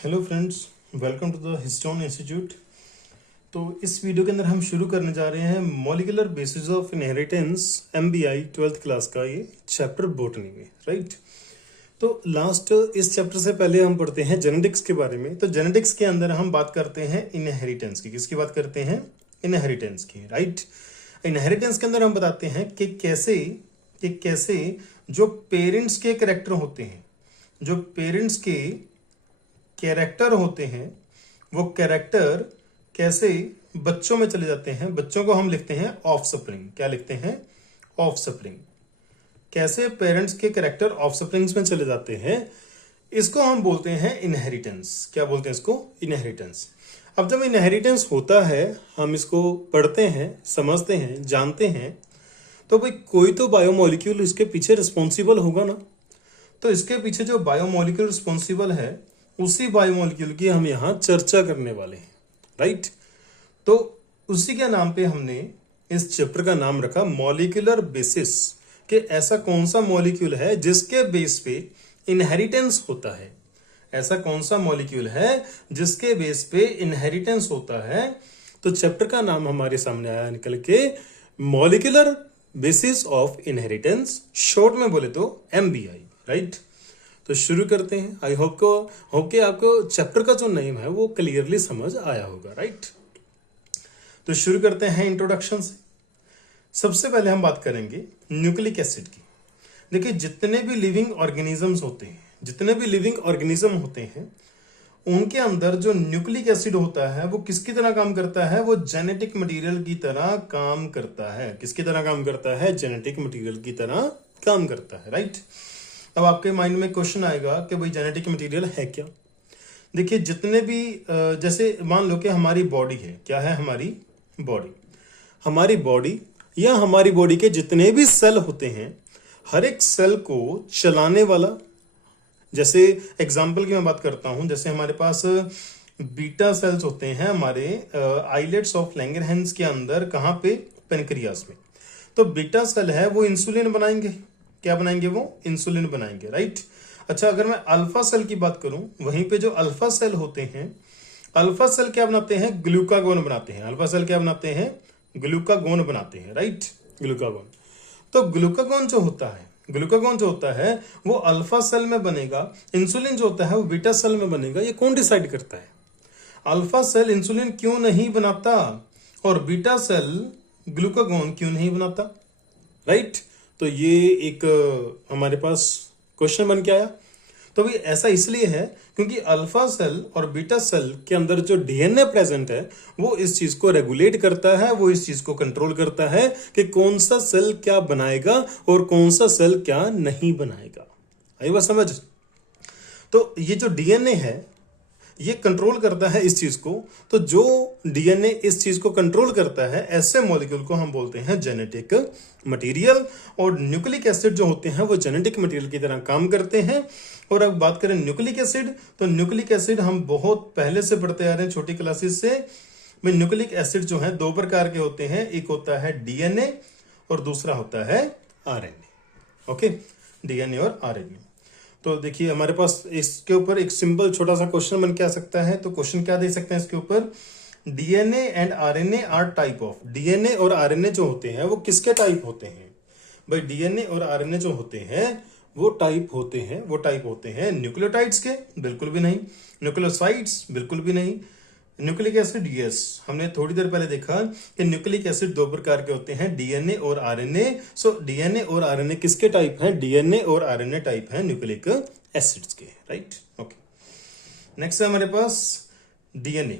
Hello friends, welcome to the Histone institute. तो इस video के अंदर हम शुरू करने जा रहे हैं molecular basis of inheritance MBI 12th class का ये चैप्टर बोटनी में, राइट। तो लास्ट इस चैप्टर से पहले हम पढ़ते हैं जेनेटिक्स के बारे में। तो जेनेटिक्स के अंदर हम बात करते हैं इनहेरिटेंस की। किसकी बात करते हैं? इनहेरिटेंस की, राइट। इनहेरिटेंस के अंदर हम बताते हैं कि कैसे जो पेरेंट्स के कैरेक्टर होते हैं, जो पेरेंट्स के कैरेक्टर होते हैं, वो कैरेक्टर कैसे बच्चों में चले जाते हैं। बच्चों को हम लिखते हैं ऑफस्प्रिंग। क्या लिखते हैं? ऑफस्प्रिंग। कैसे पेरेंट्स के कैरेक्टर ऑफस्प्रिंग्स में चले जाते हैं, इसको हम बोलते हैं इनहेरिटेंस। क्या बोलते हैं इसको? इनहेरिटेंस। अब जब इनहेरिटेंस होता है, हम इसको पढ़ते हैं, समझते हैं, जानते हैं, तो भाई कोई तो बायोमोलिक्यूल इसके पीछे रिस्पॉन्सिबल होगा ना। तो इसके पीछे जो बायोमोलिक्यूल रिस्पॉन्सिबल है, उसी बायोमोलिक्यूल की हम यहाँ चर्चा करने वाले हैं, राइट। तो उसी के नाम पे हमने इस चैप्टर का नाम रखा मॉलिक्यूलर बेसिस, कि ऐसा कौन सा मॉलिक्यूल है जिसके बेस पे इनहेरिटेंस होता है। ऐसा कौन सा मॉलिक्यूल है जिसके बेस पे इनहेरिटेंस होता है। तो चैप्टर का नाम हमारे सामने आया निकल के molecular basis of inheritance, short में बोले तो एमबीआई, राइट। तो शुरू करते हैं। आई होप कि आपको चैप्टर का जो नेम है वो क्लियरली समझ आया होगा, राइट। तो शुरू करते हैं इंट्रोडक्शन से। सबसे पहले हम बात करेंगे न्यूक्लिक एसिड की। देखिए, जितने भी लिविंग ऑर्गेनिजम्स होते हैं, जितने भी लिविंग ऑर्गेनिज्म होते हैं, उनके अंदर जो न्यूक्लिक एसिड होता है वो किसकी तरह काम करता है? वो जेनेटिक मटेरियल की तरह काम करता है। किसकी तरह काम करता है? जेनेटिक मटेरियल की तरह काम करता है, राइट। अब आपके माइंड में क्वेश्चन आएगा कि भाई जेनेटिक मटेरियल है क्या। देखिए, जितने भी जैसे मान लो कि हमारी बॉडी है। क्या है हमारी बॉडी? हमारी बॉडी या हमारी बॉडी के जितने भी सेल होते हैं, हर एक सेल को चलाने वाला, जैसे एग्जाम्पल की मैं बात करता हूं, जैसे हमारे पास बीटा सेल्स होते हैं हमारे आइलेट्स ऑफ लैंगरहैंस के अंदर। कहाँ पे? पेनक्रियास में। तो बीटा सेल है वो इंसुलिन बनाएंगे। क्या बनाएंगे? वो इंसुलिन बनाएंगे, राइट। अच्छा, अगर मैं अल्फा सेल की बात करूं, वहीं पे जो अल्फा सेल होते हैं, अल्फा सेल क्या बनाते हैं? ग्लूकागोन बनाते हैं। अल्फा सेल क्या बनाते हैं? ग्लूकागोन बनाते हैं, राइट। ग्लूकागोन। तो ग्लूकागोन जो होता है वो अल्फा सेल में बनेगा। इंसुलिन जो होता है वो बीटा सेल में बनेगा। ये कौन डिसाइड करता है? अल्फा सेल इंसुलिन क्यों नहीं बनाता और बीटा सेल ग्लूकागोन क्यों नहीं बनाता, राइट। तो ये एक हमारे पास क्वेश्चन बन के आया। तो भी ऐसा इसलिए है क्योंकि अल्फा सेल और बीटा सेल के अंदर जो डीएनए प्रेजेंट है वो इस चीज को रेगुलेट करता है, वो इस चीज को कंट्रोल करता है कि कौन सा सेल क्या बनाएगा और कौन सा सेल क्या नहीं बनाएगा। आई बात समझ? तो ये जो डीएनए है ये कंट्रोल करता है इस चीज को। तो जो डीएनए इस चीज को कंट्रोल करता है, ऐसे मॉलिक्यूल को हम बोलते हैं जेनेटिक मटेरियल। और न्यूक्लिक एसिड जो होते हैं वो जेनेटिक मटेरियल की तरह काम करते हैं। और अब बात करें न्यूक्लिक एसिड, तो न्यूक्लिक एसिड हम बहुत पहले से पढ़ते आ रहे हैं, छोटी क्लासेस से। न्यूक्लिक एसिड जो है दो प्रकार के होते हैं। एक होता है डीएनए और दूसरा होता है आरएनए। ओके, डीएनए और आरएनए। तो देखिए, हमारे पास इसके ऊपर एक सिंपल छोटा सा क्वेश्चन बन के आ सकता है। तो क्वेश्चन क्या दे सकते हैं इसके ऊपर? DNA and RNA are type of. DNA और आरएनए जो होते हैं वो किसके टाइप होते हैं? भाई डीएनए और आरएनए जो होते हैं वो टाइप होते हैं न्यूक्लियोटाइड्स के? बिल्कुल भी नहीं। न्यूक्लियोसाइड्स? बिल्कुल भी नहीं। Nucleic acid? यस। हमने थोड़ी देर पहले देखा कि न्यूक्लिक एसिड दो प्रकार के होते हैं, डीएनए और आरएनए। सो डीएनए और आरएनए किसके टाइप हैं? डीएनए और आरएनए टाइप हैं न्यूक्लिक एसिड्स के, राइट। ओके, नेक्स्ट है हमारे पास डीएनए।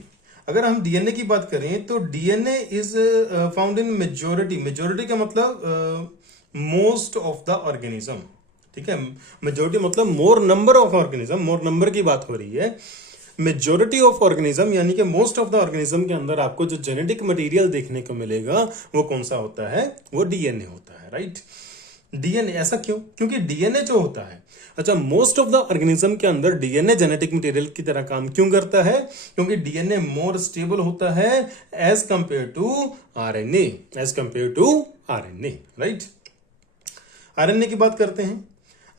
अगर हम डीएनए की बात करें तो DNA is found in majority का मतलब मोस्ट ऑफ द ऑर्गेनिज्म, ठीक है। मेजोरिटी मतलब मोर number of organism, more number की बात हो रही है। मेजोरिटी ऑफ ऑर्गेनिज्म यानी कि मोस्ट ऑफ द ऑर्गेनिज्म के अंदर आपको जो जेनेटिक मटेरियल देखने को मिलेगा वो कौन सा होता है? वो डीएनए होता है, राइट। डीएनए ऐसा क्यों? क्योंकि डीएनए जो होता है, अच्छा, मोस्ट ऑफ द ऑर्गेनिज्म के अंदर डीएनए जेनेटिक मटेरियल की तरह काम क्यों करता है? क्योंकि डीएनए मोर स्टेबल होता है as compare to RNA, right. RNA की बात करते हैं।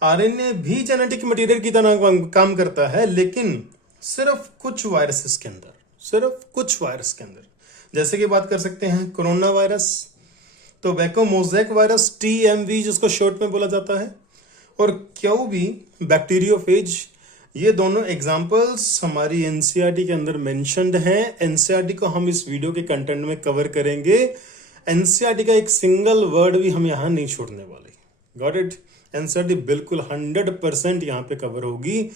आरएनए भी जेनेटिक मटेरियल की तरह काम करता है, लेकिन सिर्फ कुछ वायरसेस के अंदर, सिर्फ कुछ वायरस के अंदर, जैसे कि बात कर सकते हैं corona virus, tobacco mosaic virus TMV जिसको शॉर्ट में बोला जाता है, और क्यूबी बैक्टीरियोफेज। ये दोनों एग्जाम्पल्स हमारी एनसीईआरटी के अंदर मेंशन्ड हैं। एनसीईआरटी को हम इस वीडियो के कंटेंट में कवर करेंगे। एनसीईआरटी का एक सिंगल वर्ड भी हम यहाँ नहीं छोड़ने वाले। Got it? एनसीईआरटी बिल्कुल 100% यहाँ पे कवर होगी।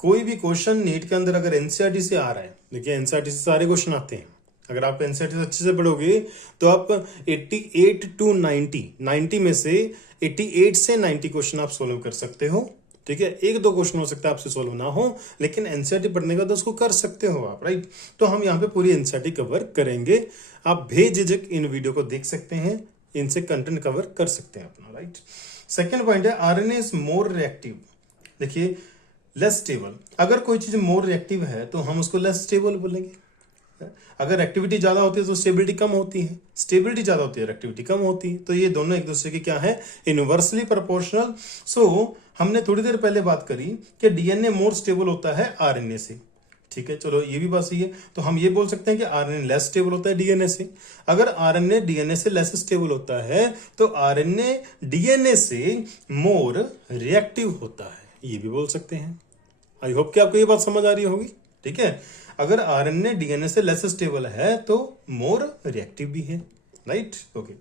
कोई भी क्वेश्चन नीट के अंदर अगर एनसीईआरटी से आ रहा है, देखिए एनसीईआरटी से सारे क्वेश्चन आते हैं। अगर आप एनसीईआरटी से अच्छे से पढ़ोगे तो आप 88 to 90 में से 88 से 90 क्वेश्चन आप सोल्व कर सकते हो। ठीक है, एक दो क्वेश्चन हो सकता है आपसे सोल्व ना हो, लेकिन एनसीईआरटी पढ़ने का तो उसको कर सकते हो आप, राइट? तो हम यहाँ पे पूरी एनसीईआरटी कवर करेंगे। आप बेझिझक इन वीडियो को देख सकते हैं, इनसे कंटेंट कवर कर सकते हैं अपना, राइट? सेकेंड पॉइंट है आरएनए इज मोर रिएक्टिव। देखिए लेस स्टेबल, अगर कोई चीज मोर रिएक्टिव है तो हम उसको लेस स्टेबल बोलेंगे। अगर एक्टिविटी ज्यादा होती है तो स्टेबिलिटी कम होती है, स्टेबिलिटी ज्यादा होती है एक्टिविटी कम होती है, तो ये दोनों एक दूसरे के क्या है, इनवर्सली प्रोपोर्शनल। सो हमने थोड़ी देर पहले बात करी कि डीएनए मोर स्टेबल होता है आरएनए से। ठीक है, चलो ये भी बात सही है। तो हम ये बोल सकते हैं कि आरएनए लेस स्टेबल होता है डीएनए से। अगर आरएनए डीएनए से लेस स्टेबल होता है तो आरएनए डीएनए से मोर रिएक्टिव होता है, ये भी बोल सकते हैं। आई होप कि आपको ये बात समझ आ रही होगी। ठीक है, अगर आरएनए डीएनए से लेस स्टेबल है तो मोर रिएक्टिव भी है, right? Okay.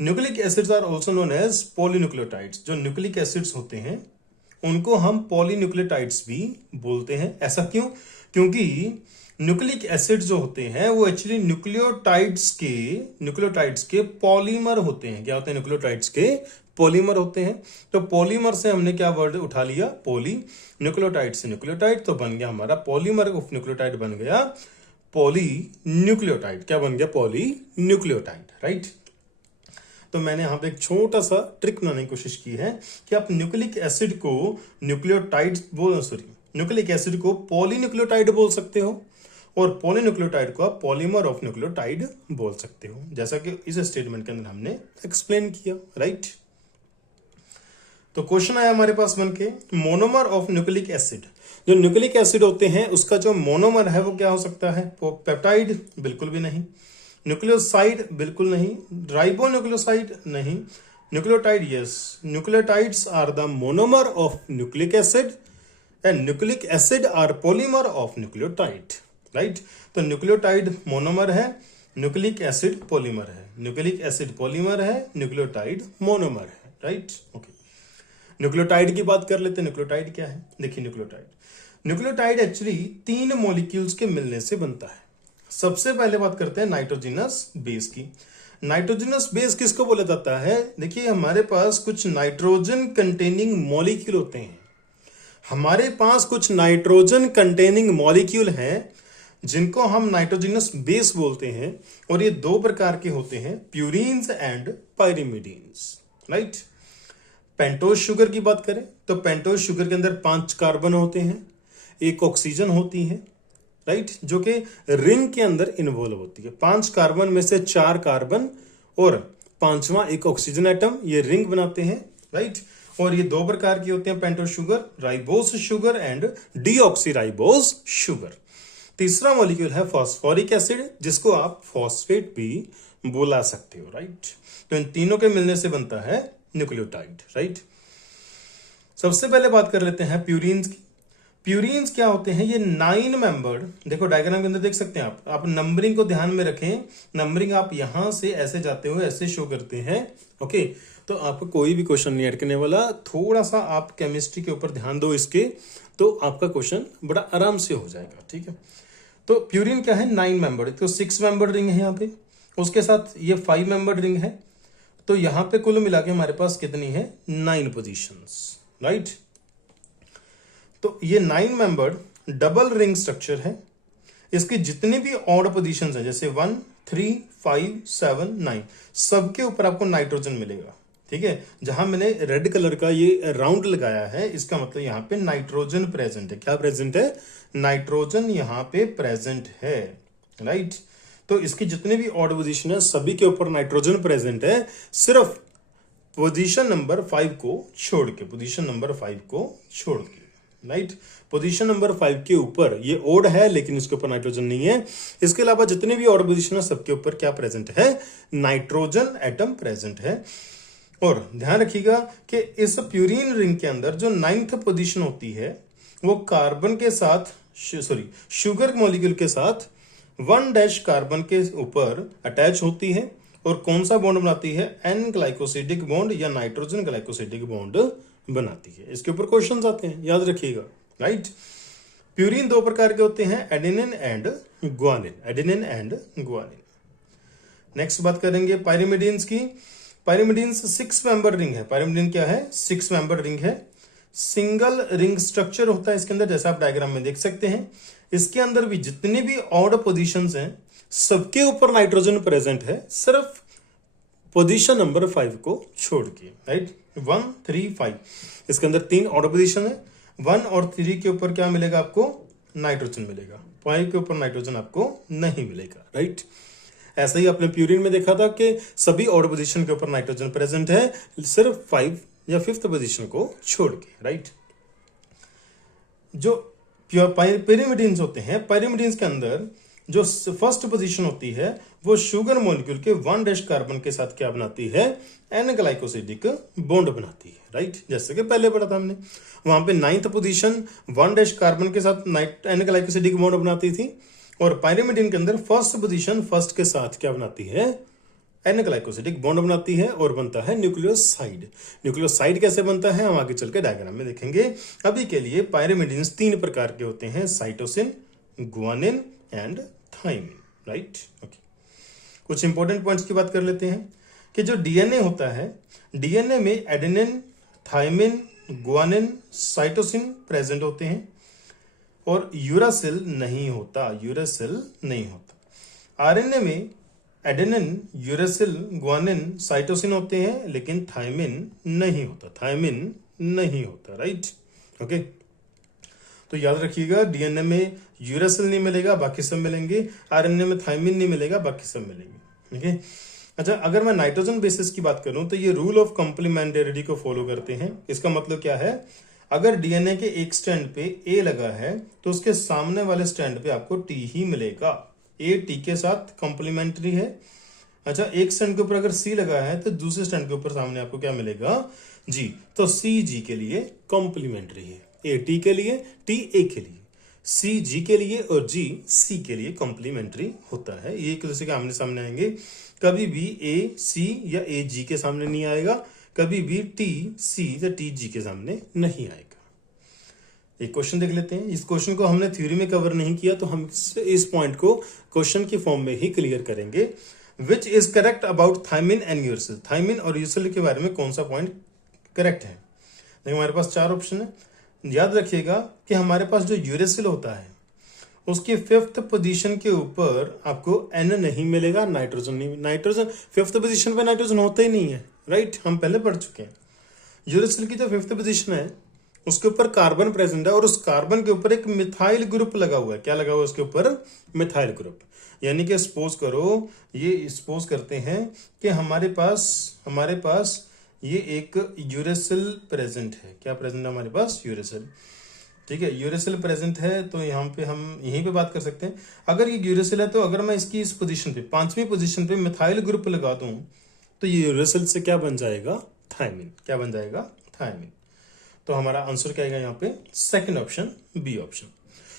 Nucleic acids are also known as polynucleotides. जो न्यूक्लिक एसिड्स होते हैं उनको हम पॉलीन्यूक्लियोटाइड्स भी बोलते हैं। ऐसा क्यों? क्योंकि न्यूक्लिक एसिड जो होते हैं वो एक्चुअली न्यूक्लियोटाइड्स के पॉलीमर होते हैं। क्या होते हैं? न्यूक्लियोटाइड्स के पॉलीमर होते हैं। तो पॉलीमर से हमने क्या वर्ड उठा लिया? पॉली। न्यूक्लियोटाइड से न्यूक्लियोटाइड, तो बन गया हमारा पॉलीमर ऑफ न्यूक्लियोटाइड बन गया पॉलीन्यूक्लियोटाइड। क्या बन गया? Polynucleotide, right? तो मैंने यहाँ पे एक छोटा सा ट्रिक बनाने की कोशिश की है कि आप न्यूक्लिक एसिड को न्यूक्लिक एसिड को पॉलीन्यूक्लियोटाइड बोल सकते हो और पॉलीन्यूक्लियोटाइड को आप पॉलीमर ऑफ न्यूक्लियोटाइड बोल सकते हो, जैसा कि इस स्टेटमेंट के अंदर हमने एक्सप्लेन किया, राइट? तो क्वेश्चन आया हमारे पास बन के मोनोमर ऑफ न्यूक्लिक एसिड। जो न्यूक्लिक एसिड होते हैं उसका जो मोनोमर है वो क्या हो सकता है? पेप्टाइड? बिल्कुल भी नहीं। न्यूक्लियोसाइड? बिल्कुल नहीं। राइबोन्यूक्लियोसाइड? नहीं। Nucleotide? Yes. Nucleotides are the monomer of nucleic acid and nucleic acid are polymer of nucleotide, right? तो न्यूक्लियोटाइड मोनोमर है, न्यूक्लिक एसिड पॉलीमर है। न्यूक्लिक एसिड पॉलीमर है, न्यूक्लियोटाइड मोनोमर है, राइट? ओके। न्यूक्लियोटाइड की बात कर लेते हैं। न्यूक्लियोटाइड क्या है? देखिए न्यूक्लियोटाइड एक्चुअली 3 मॉलिक्यूल्स के मिलने से बनता है। सबसे पहले बात करते हैं नाइट्रोजनस बेस की। नाइट्रोजनस बेस किसको बोला जाता है? देखिए हमारे पास कुछ नाइट्रोजन कंटेनिंग मॉलिक्यूल होते हैं। हमारे पास कुछ नाइट्रोजन कंटेनिंग मॉलिक्यूल हैं जिनको हम नाइट्रोजनस बेस बोलते हैं, और ये 2 प्रकार के होते हैं, प्यूरीन्स and pyrimidines, right? Pentose sugar की बात करें तो पेंटोज शुगर के अंदर 5 कार्बन होते हैं, एक ऑक्सीजन होती है, राइट? जो कि रिंग के अंदर इन्वॉल्व होती है। 5 कार्बन में से 4 कार्बन और 5वां एक ऑक्सीजन एटम, ये रिंग बनाते हैं, राइट? और ये 2 प्रकार की होते हैं pentose sugar, ribose sugar and deoxyribose sugar. तीसरा मॉलिक्यूल है फॉस्फोरिक एसिड, जिसको आप फॉस्फेट भी बुला सकते हो, राइट? तो इन तीनों के मिलने से बनता है न्यूक्लियोटाइड, राइट? सबसे पहले बात कर लेते हैं प्यूरीन्स की। प्यूरीन्स क्या होते हैं? ये 9 मेंबर्ड, देखो डायग्राम के अंदर देख सकते हैं आप नंबरिंग को ध्यान में रखें। नंबरिंग आप यहां से ऐसे जाते हो, ऐसे शो करते हैं, ओके? तो आपको कोई भी क्वेश्चन नहीं अटकने वाला। थोड़ा सा आप केमिस्ट्री के ऊपर ध्यान दो इसके, तो आपका क्वेश्चन बड़ा आराम से हो जाएगा, ठीक है? तो प्यूरीन क्या है? 9 मेंबर्ड। तो 6 मेंबर्ड रिंग है यहाँ पे, उसके साथ ये 5 मेंबर्ड रिंग है। तो यहां पे कुल मिला के हमारे पास कितनी है? 9 पोजीशंस, राइट? तो ये 9 मेंबर्ड डबल रिंग स्ट्रक्चर है। इसके जितने भी ऑड पोजीशंस हैं, जैसे 1, 3, 5, 7, 9, सबके ऊपर आपको नाइट्रोजन मिलेगा, ठीक है? जहां मैंने रेड कलर का ये राउंड लगाया है, इसका मतलब यहां पे नाइट्रोजन प्रेजेंट है। क्या प्रेजेंट है? नाइट्रोजन यहां पे प्रेजेंट है, राइट? तो इसकी जितने भी ऑड पोजीशन है सभी के ऊपर नाइट्रोजन प्रेजेंट है, सिर्फ पोजीशन नंबर 5 को छोड़ के, पोजीशन नंबर 5 को छोड़ के, राइट। पोजीशन नंबर 5 के ऊपर ये ओड है लेकिन इसके ऊपर नाइट्रोजन नहीं है। इसके अलावा जितने भी ऑड पोजीशन है सबके ऊपर क्या प्रेजेंट है, नाइट्रोजन एटम प्रेजेंट है। और ध्यान रखिएगा कि इस प्यूरीन रिंग के अंदर जो 9th पोजीशन होती है वो कार्बन के साथ शुगर मॉलिक्यूल के साथ 1 कार्बन के ऊपर अटैच होती है और कौन सा बॉन्ड बनाती है, एन ग्लाइकोसिडिक बॉन्ड या नाइट्रोजन ग्लाइकोसिडिक बॉन्ड बनाती है। इसके ऊपर क्वेश्चंस आते हैं, याद रखिएगा, राइट। प्यूरीन 2 प्रकार के होते हैं, adenine and guanine, adenine and guanine. Next बात करेंगे पायरिमिडीन्स की। पायरिमिडीन्स 6 मेंबर रिंग है। पायरिमिडीन क्या है, 6 मेंबर रिंग है। सिंगल रिंग स्ट्रक्चर होता है इसके अंदर, जैसा आप डायग्राम में देख सकते हैं। इसके अंदर भी जितने भी ऑड पोजीशंस हैं सबके ऊपर नाइट्रोजन प्रेजेंट है, सिर्फ पोजीशन नंबर 5 को छोड़ के, राइट। 1, 3, 5 इसके अंदर 3 ऑड पोजीशन है। 1 और 3 के ऊपर क्या मिलेगा आपको, नाइट्रोजन मिलेगा। 5 के ऊपर नाइट्रोजन आपको नहीं मिलेगा, राइट। ऐसा ही आपने प्यूरिन में देखा था कि सभी ऑड पोजीशन के ऊपर नाइट्रोजन प्रेजेंट है, सिर्फ 5 या 5th पोजीशन को छोड़ के, राइट। जो पायरिमिडीन्स होते हैं, पायरिमिडीन्स के अंदर जो फर्स्ट पोजीशन होती है वो शुगर मॉलिक्यूल के 1 कार्बन के साथ क्या बनाती है, एन ग्लाइकोसिडिक बॉन्ड बनाती है, राइट। जैसे कि पहले पढ़ा था हमने, वहां पे 9th पोजीशन 1 कार्बन के साथ एन ग्लाइकोसिडिक बॉन्ड बनाती थी, और पायरिमिडीन के अंदर फर्स्ट पोजीशन फर्स्ट के साथ क्या बनाती है, एन ग्लाइकोसिडिक बॉन्ड बनाती है और बनता है न्यूक्लियोसाइड। न्यूक्लियोसाइड कैसे बनता है हम आगे चल के डायग्राम में देखेंगे। अभी के लिए पायरिमिडीन्स 3 प्रकार के होते हैं, cytosine, guanine and thymine, right. Okay, कुछ इंपॉर्टेंट पॉइंट्स की बात कर लेते हैं कि जो डीएनए होता है, डीएनए में adenine, thymine, guanine, cytosine present होते हैं और यूरासिल नहीं होता, यूरासिल नहीं होता। आरएनए में एडेनिन, यूरासिल, गुआनिन, साइटोसिन होते हैं लेकिन थाइमिन नहीं होता, थाइमिन नहीं होता, राइट। ओके, तो याद रखिएगा डीएनए में यूरासिल नहीं मिलेगा, बाकी सब मिलेंगे। आरएनए में थाइमिन नहीं मिलेगा, बाकी सब मिलेंगे, ठीक है। अच्छा, अगर मैं नाइट्रोजन बेसिस की बात करूं तो ये रूल ऑफ कॉम्प्लीमेंटेरिटी को फॉलो करते हैं। इसका मतलब क्या है, अगर डीएनए के एक स्टैंड पे ए लगा है तो उसके सामने वाले स्टैंड पे आपको टी ही मिलेगा। ए टी के साथ कॉम्प्लीमेंट्री है। अच्छा, एक स्टैंड के ऊपर अगर सी लगा है तो दूसरे स्टैंड के ऊपर सामने आपको क्या मिलेगा, जी। तो सी जी के लिए कॉम्प्लीमेंट्री है, ए टी के लिए, टी ए के लिए, सी जी के लिए और जी सी के लिए कॉम्प्लीमेंट्री होता है। ये एक दूसरे के आमने सामने आएंगे, कभी भी ए सी या ए जी के सामने नहीं आएगा, कभी भी टी सी या टी जी के सामने नहीं आएगा। एक क्वेश्चन देख लेते हैं। इस क्वेश्चन को हमने थ्योरी में कवर नहीं किया तो हम इस पॉइंट को क्वेश्चन की फॉर्म में ही क्लियर करेंगे। Which is correct about thymine and uracil, thymine और यूरासिल के बारे में कौन सा पॉइंट करेक्ट है। देखिए हमारे पास 4 ऑप्शन है। याद रखिएगा कि हमारे पास जो यूरासिल होता है उसकी 5th पोजीशन के ऊपर आपको एन नहीं मिलेगा, नाइट्रोजन नहीं, नाइट्रोजन 5th पोजीशन पे नाइट्रोजन होता ही नहीं है, राइट। हम पहले पढ़ चुके हैं। यूरासिल की जो 5th पोजीशन है उसके ऊपर कार्बन प्रेजेंट है और उस कार्बन के ऊपर एक मिथाइल ग्रुप लगा हुआ है। क्या लगा हुआ है उसके ऊपर, मिथाइल ग्रुप। यानी कि सपोज करो, ये सपोज करते हैं कि हमारे पास ये एक यूरासिल प्रेजेंट है। क्या प्रेजेंट है हमारे पास, यूरासिल, ठीक है। यूरासिल प्रेजेंट है तो यहाँ पे हम यहीं पे बात कर सकते हैं। अगर ये यूरासिल है तो अगर मैं इसकी इस पोजीशन पे 5वीं पोजीशन पे मिथाइल ग्रुप लगा दूं तो ये यूरासिल से क्या बन जाएगा, थाइमिन। क्या बन जाएगा, थाइमिन। तो हमारा आंसर क्या आएगा यहाँ पे, सेकंड ऑप्शन, बी ऑप्शन।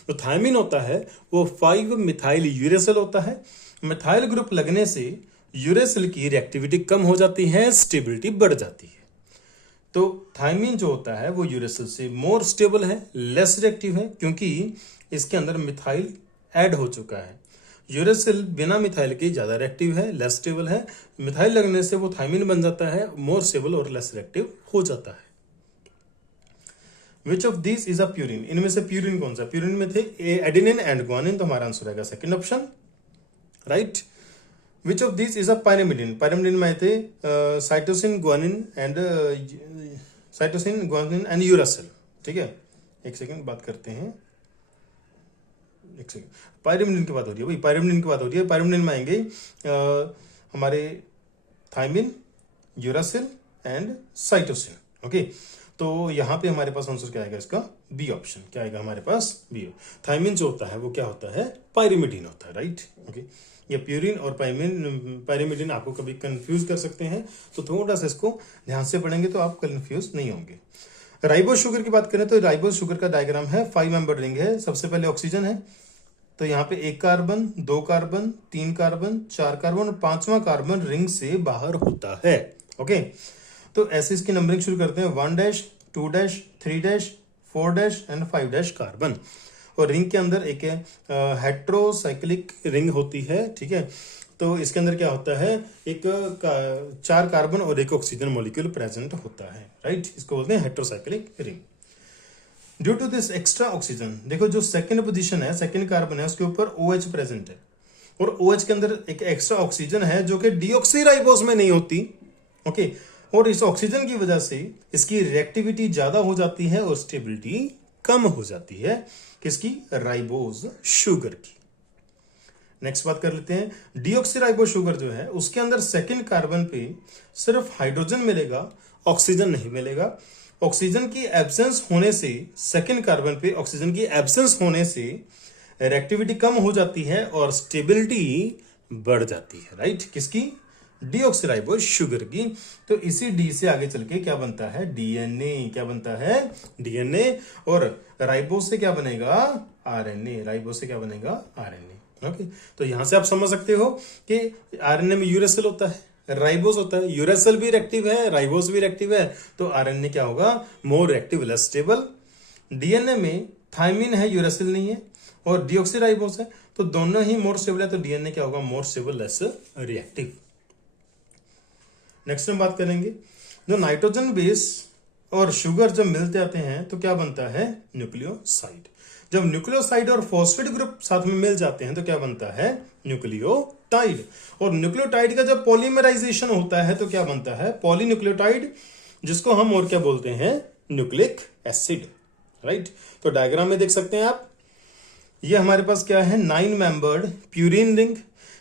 तो थाइमिन होता है वो 5 मिथाइल यूरासिल होता है। मिथाइल ग्रुप लगने से यूरासिल की रिएक्टिविटी कम हो जाती है, स्टेबिलिटी बढ़ जाती है। तो थाइमिन जो होता है वो यूरासिल से मोर स्टेबल है, लेस रिएक्टिव है, क्योंकि इसके अंदर मिथाइल ऐड हो चुका है। यूरासिल बिना मिथाइल के ज्यादा रिएक्टिव है, लेस स्टेबल है। मिथाइल लगने से वो थाइमिन बन जाता है, मोर स्टेबल और लेस रिएक्टिव हो जाता है। Which of this is a purine, इनमें से प्यूरिन कौन सा, प्यूरिन में थे एडेनिन एंड गुआनिन, तो हमारा आंसर आएगा second option, right. Which of this is a pyrimidine, pyrimidine में थे साइटोसिन, गुआनिन एंड यूरासिल, ठीक है। एक सेकंड बात करते हैं, एक सेकंड। पायरिमिडिन की बात हो रही है भाई, पायरिमिडिन की बात हो रही है। पायरिमिडिन में आएंगे हमारे thymine, uracil and cytosine, okay. तो यहाँ पे हमारे पास आंसर क्या आएगा इसका? B option. क्या आएगा हमारे पास? बी। थायमिन जो होता है वो क्या होता है? पायरिमिडीन होता है, राइट? ओके, ये प्यूरिन और पायरिमिडीन आपको कभी कंफ्यूज कर सकते हैं, तो थोड़ा सा इसको ध्यान से पढ़ेंगे तो आप कंफ्यूज नहीं होंगे। राइबोज शुगर की बात करें तो राइबोज शुगर का डायग्राम है, 5 मेंबर रिंग है। सबसे पहले ऑक्सीजन है, तो यहाँ पे 1 कार्बन, 2 कार्बन, 3 कार्बन, 4 कार्बन और 5वां कार्बन रिंग से बाहर होता है। ओके, तो ऐसे इसकी नंबरिंग शुरू करते हैं, 1 dash, 2 dash, 3 dash, 4 dash and 5 dash carbon. और रिंग के अंदर एक हेट्रोसाइक्लिक रिंग होती है, ठीक है। तो इसके अंदर क्या होता है, एक 4 कार्बन और एक ऑक्सीजन मॉलिक्यूल प्रेजेंट होता है, राइट? इसको बोलते हैं heterocyclic ring. Due to this extra oxygen, देखो जो सेकंड पोजीशन है, सेकंड कार्बन है, उसके ऊपर OH प्रेजेंट है, और OH के अंदर एक एक्स्ट्रा ऑक्सीजन है जो कि डीऑक्सीराइबोज में नहीं होती। ओके, और इस ऑक्सीजन की वजह से इसकी रिएक्टिविटी ज्यादा हो जाती है और स्टेबिलिटी कम हो जाती है, किसकी? राइबोज शुगर की। नेक्स्ट बात कर लेते हैं, डीऑक्सीराइबोज शुगर जो है उसके अंदर सेकंड कार्बन पे सिर्फ हाइड्रोजन मिलेगा, ऑक्सीजन नहीं मिलेगा। ऑक्सीजन की एब्सेंस होने से, सेकंड कार्बन पे ऑक्सीजन की एब्सेंस होने से रिएक्टिविटी कम हो जाती है और स्टेबिलिटी बढ़ जाती है, राइट? किसकी? डीऑक्सीराइबोज शुगर की। तो इसी डी से आगे चल के क्या बनता है? डीएनए। क्या बनता है? डीएनए। और राइबोज से क्या बनेगा? आरएनए। राइबोज से क्या बनेगा? आरएनए। ओके, तो यहां से आप समझ सकते हो कि आरएनए में यूरेसिल होता है, राइबोज होता है, यूरेसिल भी रिएक्टिव है, राइबोज भी रिएक्टिव है, तो आरएनए क्या होगा? More reactive, less stable. DNA में थायमिन है, यूरेसिल नहीं है, और डीऑक्सीराइबोज है, तो दोनों ही मोर स्टेबल है, तो डीएनए क्या होगा? More stable, less reactive. Next में बात करेंगे, जो नाइट्रोजन बेस और शुगर जब मिलते आते हैं तो क्या बनता है? न्यूक्लियोसाइड। जब न्यूक्लियोसाइड और फॉस्फेट ग्रुप साथ में मिल जाते हैं तो क्या बनता है? न्यूक्लियोटाइड। और न्यूक्लियोटाइड का जब पॉलीमराइजेशन होता है तो क्या बनता है? पॉलीन्यूक्लियोटाइड, जिसको हम और क्या बोलते हैं? Nucleic acid, right? तो डायग्राम में देख सकते हैं आप, ये हमारे पास क्या है? 9 मेंबर्ड प्यूरिन रिंग।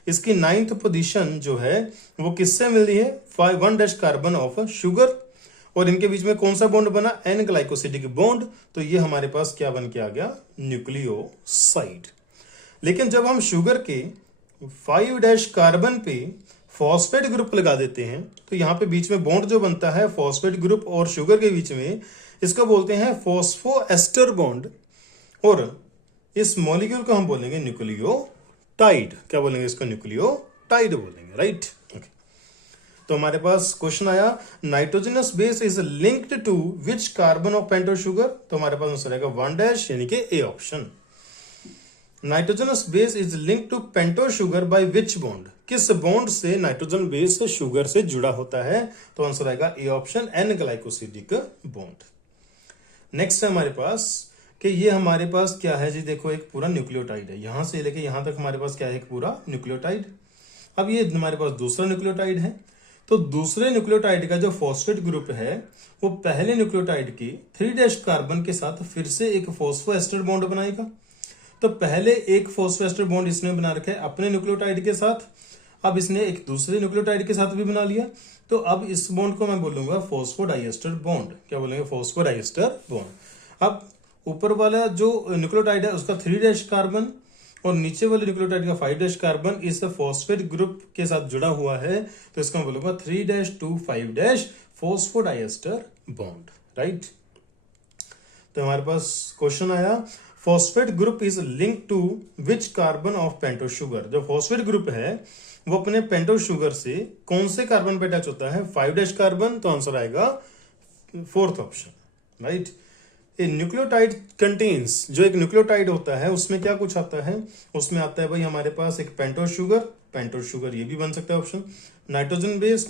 इसकी 9th पोजीशन जो है वो किससे मिल रही है? 1 डैश कार्बन ऑफ शुगर, और इनके बीच में कौन सा बॉन्ड बना? N glycosidic bond. तो ये हमारे पास क्या बन के आ गया? न्यूक्लियोसाइड। लेकिन जब हम शुगर के 5 डैश कार्बन पे फॉस्फेट ग्रुप लगा देते हैं तो यहाँ पे बीच में बॉन्ड जो बनता है फॉस्फेट ग्रुप और शुगर के बीच में, इसको बोलते हैं फॉस्फोएस्टर बॉन्ड, और इस मॉलिक्यूल को हम बोलेंगे न्यूक्लियोटाइड। क्या बोलेंगे इसको? न्यूक्लियोटाइड बोलेंगे, राइट? ओके, तो हमारे पास क्वेश्चन आया, nitrogenous base is linked to which carbon of pentose sugar? तो हमारे पास आंसर आएगा 1 डैश, यानी कि A option. Nitrogenous base is linked to pentose sugar by which bond? किस बॉन्ड से नाइट्रोजन बेस शुगर से जुड़ा होता है? तो आंसर आएगा A option, N glycosidic bond. Next है हमारे पास कि ये हमारे पास क्या है जी? देखो, एक पूरा न्यूक्लियोटाइड है, यहां से लेके यहां तक हमारे पास क्या है? एक पूरा न्यूक्लियोटाइड। अब ये हमारे पास दूसरा न्यूक्लियोटाइड है, तो दूसरे न्यूक्लियोटाइड का जो फॉस्फेट ग्रुप है वो पहले न्यूक्लियोटाइड के 3 डैश कार्बन के साथ फिर से एक फॉस्फोएस्टर बॉन्ड बनाएगा। तो पहले एक फॉस्फोएस्टर बॉन्ड इसने बना रखा है अपने न्यूक्लियोटाइड के साथ, अब इसने एक दूसरे न्यूक्लियोटाइड के साथ भी बना लिया, तो अब इस बॉन्ड को मैं बोलूंगा फॉस्फोडाइएस्टर बॉन्ड। क्या बोलेंगे? Phosphodiester bond. अब ऊपर वाला जो न्यूक्लियोटाइड है उसका 3 डैश कार्बन और नीचे वाले न्यूक्लियोटाइड का 5 डैश कार्बन इस फॉस्फेट ग्रुप के साथ जुड़ा हुआ है, तो इसका मैं बोलूंगा 3 dash to 5 dash phosphodiester bond, right? तो हमारे पास क्वेश्चन आया, phosphate group is link to which carbon of pentose sugar? जो फॉस्फेट ग्रुप है वो अपने पेंटोज शुगर से कौन से कार्बन पे अटैच होता है? 5 डैश कार्बन। तो आंसर आएगा 4th ऑप्शन, राइट? ए न्यूक्लियोटाइड कंटेन्स, जो एक न्यूक्लियोटाइड होता है उसमें क्या कुछ आता है? उसमें आता है भाई हमारे पास एक पेंटोज शुगर, ये भी बन सकता है option, nitrogen base,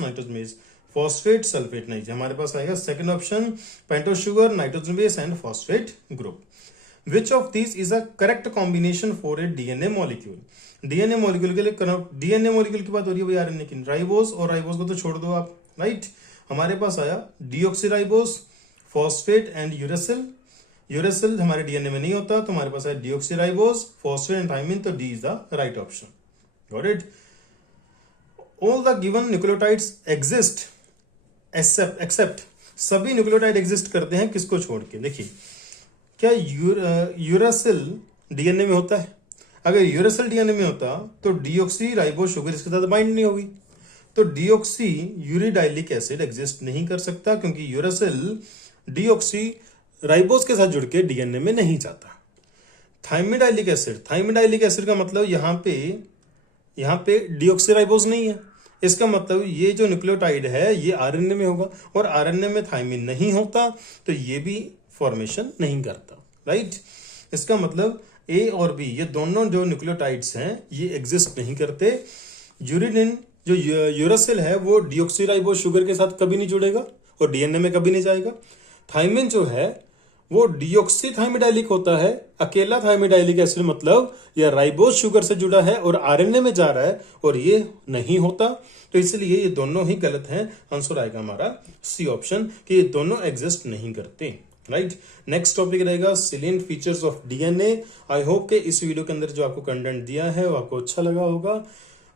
phosphate, sulphate नहीं, हमारे पास आएगा second option, pentose sugar, nitrogen base and phosphate group. Which of this is a correct combination for a DNA molecule? DNA molecule के लिए, डीएनए मॉलिक्यूल की बात हो रही है भाई आरएनए की, राइबोज, और राइबोज को तो छोड़ दो आप, राइट? हमारे पास आया deoxyribose, phosphate and uracil. Uracil हमारे डीएनए में नहीं होता, तो हमारे पास है डीऑक्सीराइबोज, फॉस्फेट एंड थायमिन, तो D is the right option. Got it? All the given nucleotides exist except सभी न्यूक्लियोटाइड एग्जिस्ट करते हैं किसको छोड़ के? देखिए, क्या यूरासिल डीएनए में होता है? अगर यूरासिल डीएनए में होता तो डीऑक्सी राइबोस शुगर इसके साथ बाइंड नहीं होगी, तो डीऑक्सी यूरिडाइलिक एसिड एग्जिस्ट नहीं कर सकता, क्योंकि यूरासिल डीऑक्सी राइबोस के साथ जुड़ के डीएनए में नहीं जाता। थाइमिडाइलिक एसिड का मतलब यहाँ पे डीऑक्सी राइबोस नहीं है, इसका मतलब ये जो न्यूक्लियोटाइड है ये आरएनए में होगा, और आरएनए में थाइमिन नहीं होता तो ये भी फॉर्मेशन नहीं करता, राइट। इसका मतलब ए और बी ये दोनों जो न्यूक्लियोटाइड्स हैं ये एग्जिस्ट नहीं करते। यूरिनिन जो यूरासिल है वो डीऑक्सीराइबोस शुगर के साथ कभी नहीं जुड़ेगा और डीएनए में कभी नहीं जाएगा। थाइमिन जो है वो डीऑक्सी थाइमिडाइलिक होता है, अकेला थाइमिडाइलिक एसिड मतलब यह राइबोस शुगर से जुड़ा है और आरएनए में जा रहा है, और ये नहीं होता, तो इसलिए ये दोनों ही गलत हैं। आंसर आएगा हमारा सी ऑप्शन कि ये दोनों एग्जिस्ट नहीं करते, राइट। नेक्स्ट टॉपिक रहेगा silent features of DNA. I hope कि इस वीडियो के अंदर जो आपको कंटेंट दिया है वो आपको अच्छा लगा होगा।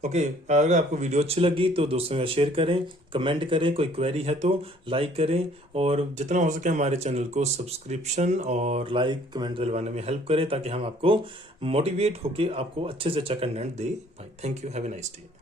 ओके, अगर आपको वीडियो अच्छी लगी तो दोस्तों में शेयर करें, कमेंट करें, कोई क्वेरी है तो लाइक करें, और जितना हो सके हमारे चैनल को सब्सक्रिप्शन और लाइक कमेंट दिलवाने में हेल्प करें, ताकि हम आपको मोटिवेट होकर आपको अच्छे से अच्छा कंटेंट दे पाए। Thank you, have a nice day.